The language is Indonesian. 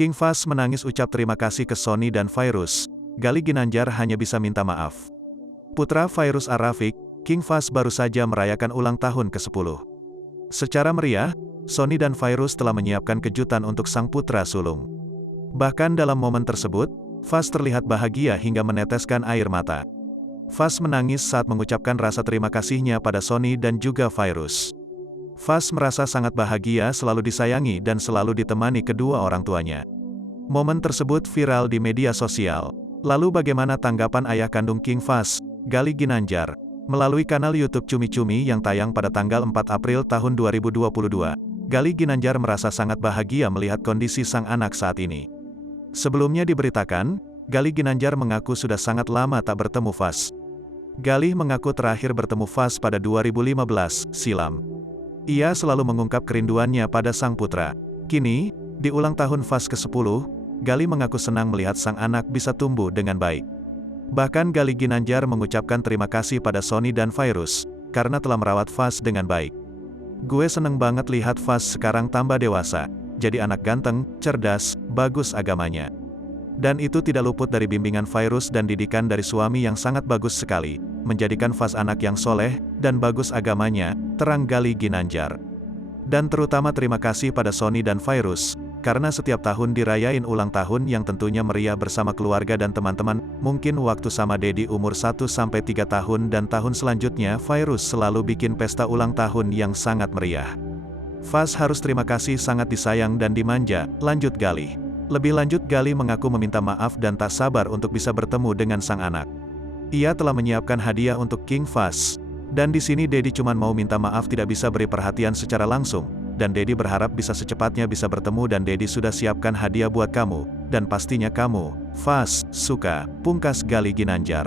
King Fast menangis ucap terima kasih ke Sony dan Virus. Gali Ginanjar hanya bisa minta maaf. Putra Virus Ar-Rafiq, King Fast baru saja merayakan ulang tahun ke-10. Secara meriah, Sony dan Virus telah menyiapkan kejutan untuk sang putra sulung. Bahkan dalam momen tersebut, Fast terlihat bahagia hingga meneteskan air mata. Fast menangis saat mengucapkan rasa terima kasihnya pada Sony dan juga Virus. Fast merasa sangat bahagia selalu disayangi dan selalu ditemani kedua orang tuanya. Momen tersebut viral di media sosial. Lalu bagaimana tanggapan ayah kandung King Fast, Gali Ginanjar, melalui kanal YouTube Cumi Cumi yang tayang pada tanggal 4 April tahun 2022, Gali Ginanjar merasa sangat bahagia melihat kondisi sang anak saat ini. Sebelumnya diberitakan, Gali Ginanjar mengaku sudah sangat lama tak bertemu Fast. Gali mengaku terakhir bertemu Fast pada 2015 silam. Ia selalu mengungkap kerinduannya pada sang putra. Kini, di ulang tahun Fast ke-10, Gali mengaku senang melihat sang anak bisa tumbuh dengan baik. Bahkan Gali Ginanjar mengucapkan terima kasih pada Sony dan Virus, karena telah merawat Fast dengan baik. Gue seneng banget lihat Fast sekarang tambah dewasa, jadi anak ganteng, cerdas, bagus agamanya. Dan itu tidak luput dari bimbingan Virus dan didikan dari suami yang sangat bagus sekali, menjadikan Fast anak yang soleh, dan bagus agamanya, terang Gali Ginanjar. Dan terutama terima kasih pada Sony dan Virus, karena setiap tahun dirayain ulang tahun yang tentunya meriah bersama keluarga dan teman-teman, mungkin waktu sama Dedi umur 1-3 tahun dan tahun selanjutnya Virus selalu bikin pesta ulang tahun yang sangat meriah. Fast harus terima kasih sangat disayang dan dimanja, lanjut Gali. Lebih lanjut Gali mengaku meminta maaf dan tak sabar untuk bisa bertemu dengan sang anak. Ia telah menyiapkan hadiah untuk King Fast. Dan di sini Dedi cuman mau minta maaf tidak bisa beri perhatian secara langsung. Dan Dedi berharap bisa secepatnya bisa bertemu dan Dedi sudah siapkan hadiah buat kamu. Dan pastinya kamu, Fast, suka, pungkas Gali Ginanjar.